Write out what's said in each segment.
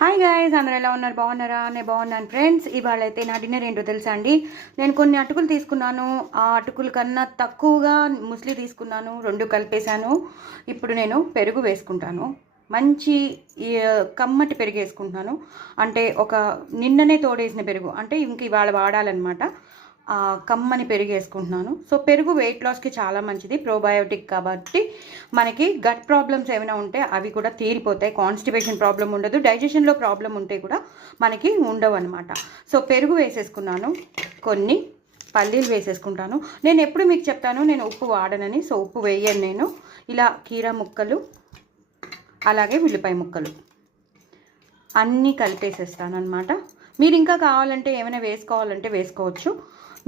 Hi guys, అందరూ ఎలా ఉన్నారు? బాగున్నారా? నేను బాగున్నాను ఫ్రెండ్స్. ఇవాళ అయితే నా డిన్నర్ ఏంటో తెలుసా అండి. నేను కొన్ని అటుకులు తీసుకున్నాను. ఆ అటుకుల కన్నా తక్కువగా ముస్లి తీసుకున్నాను, రెండు కలిపేశాను. ఇప్పుడు నేను పెరుగు వేసుకుంటాను. మంచి కమ్మటి పెరుగు వేసుకుంటున్నాను. అంటే ఒక నిన్ననే తోడేసిన పెరుగు, అంటే ఇంక ఇవాళ వాడాలన్నమాట. కమ్మని పెరుగు వేసుకుంటున్నాను. సో పెరుగు వెయిట్ లాస్కి చాలా మంచిది, ప్రోబయోటిక్ కాబట్టి మనకి గట్ ప్రాబ్లమ్స్ ఏమైనా ఉంటే అవి కూడా తీరిపోతాయి. కాన్స్టిపేషన్ ప్రాబ్లం ఉండదు, డైజెషన్లో ప్రాబ్లం ఉంటే కూడా మనకి ఉండవు అనమాట. సో పెరుగు వేసేసుకున్నాను, కొన్ని పల్లీలు వేసేసుకుంటాను. నేను ఎప్పుడు మీకు చెప్తాను నేను ఉప్పు వాడనని, సో ఉప్పు వేయను నేను. ఇలా కీరా ముక్కలు, అలాగే ఉల్లిపాయ ముక్కలు అన్నీ కలిపేసేస్తాను అనమాట. మీరు ఇంకా కావాలంటే ఏమైనా వేసుకోవాలంటే వేసుకోవచ్చు.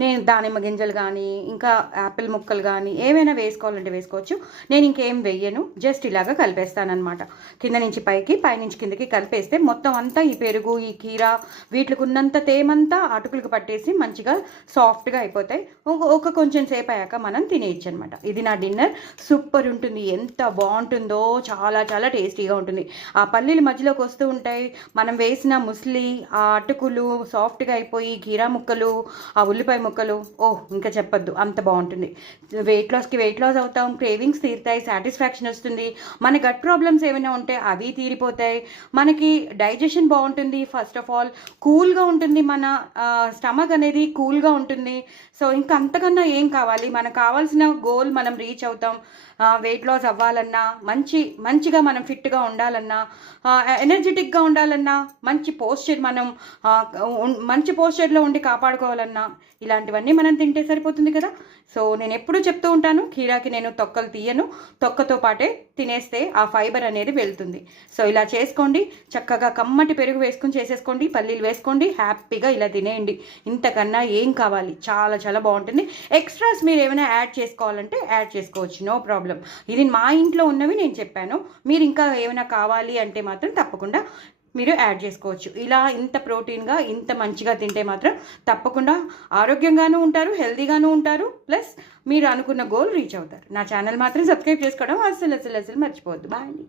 నేను దానిమ్మ గింజలు కానీ ఇంకా యాపిల్ ముక్కలు కానీ ఏమైనా వేసుకోవాలంటే వేసుకోవచ్చు. నేను ఇంకేం వెయ్యను, జస్ట్ ఇలాగా కలిపేస్తానమాట. కింద నుంచి పైకి, పైనుంచి కిందకి కలిపేస్తే మొత్తం అంతా ఈ పెరుగు, ఈ కీర, వీటికి ఉన్నంత తేమంతా అటుకులకు పట్టేసి మంచిగా సాఫ్ట్గా అయిపోతాయి. ఒక కొంచెం సేపు అయ్యాక మనం తినేయచ్చు అనమాట. ఇది నా డిన్నర్. సూపర్ ఉంటుంది, ఎంత బాగుంటుందో, చాలా చాలా టేస్టీగా ఉంటుంది. ఆ పల్లీలు మధ్యలోకి వస్తూ ఉంటాయి, మనం వేసిన ముస్లి, ఆ అటుకులు సాఫ్ట్గా అయిపోయి, కీరా ముక్కలు, ఆ ఉల్లిపాయ ముక్కలు, ఇంకా చెప్పొద్దు, అంత బాగుంటుంది. వెయిట్ లాస్ అవుతాం, క్రేవింగ్స్ తీరుతాయి, సాటిస్ఫాక్షన్ వస్తుంది. మన గట్ ప్రాబ్లమ్స్ ఏమైనా ఉంటే అవి తీరిపోతాయి, మనకి డైజెషన్ బాగుంటుంది. ఫస్ట్ ఆఫ్ ఆల్ కూల్గా ఉంటుంది, మన స్టమక్ అనేది కూల్గా ఉంటుంది. సో ఇంకా అంతకన్నా ఏం కావాలి? మనకు కావాల్సిన గోల్ మనం రీచ్ అవుతాం. వెయిట్ లాస్ అవ్వాలన్నా, మంచిగా మనం ఫిట్గా ఉండాలన్నా, ఎనర్జెటిక్గా ఉండాలన్నా, మంచి పోస్చర్లో ఉండి కాపాడుకోవాలన్నా ఇలాంటివన్నీ మనం తింటే సరిపోతుంది కదా. సో నేను ఎప్పుడూ చెప్తూ ఉంటాను, కీరాకి నేను తొక్కలు తీయను, తొక్కతో పాటే తినేస్తే ఆ ఫైబర్ అనేది వెళ్తుంది. సో ఇలా చేసుకోండి, చక్కగా కమ్మటి పెరుగు వేసుకుని చేసేసుకోండి, పల్లీలు వేసుకోండి, హ్యాపీగా ఇలా తినేయండి. ఇంతకన్నా ఏం కావాలి? చాలా చాలా బాగుంటుంది. ఎక్స్ట్రాస్ మీరు ఏమైనా యాడ్ చేసుకోవాలంటే యాడ్ చేసుకోవచ్చు, నో ప్రాబ్లం. ఇది మా ఇంట్లో ఉన్నవి నేను చెప్పాను. మీరు ఇంకా ఏమైనా కావాలి అంటే మాత్రం తప్పకుండా మీరు యాడ్ చేసుకోవచ్చు. ఇలా ఇంత ప్రోటీన్గా, ఇంత మంచిగా తింటే మాత్రం తప్పకుండా ఆరోగ్యంగానూ ఉంటారు, హెల్తీగానూ ఉంటారు, ప్లస్ మీరు అనుకున్న గోల్ రీచ్ అవుతారు. నా ఛానల్ మాత్రం సబ్స్క్రైబ్ చేసుకోవడం అసలు మర్చిపోవద్దు. బాయ్ అండి.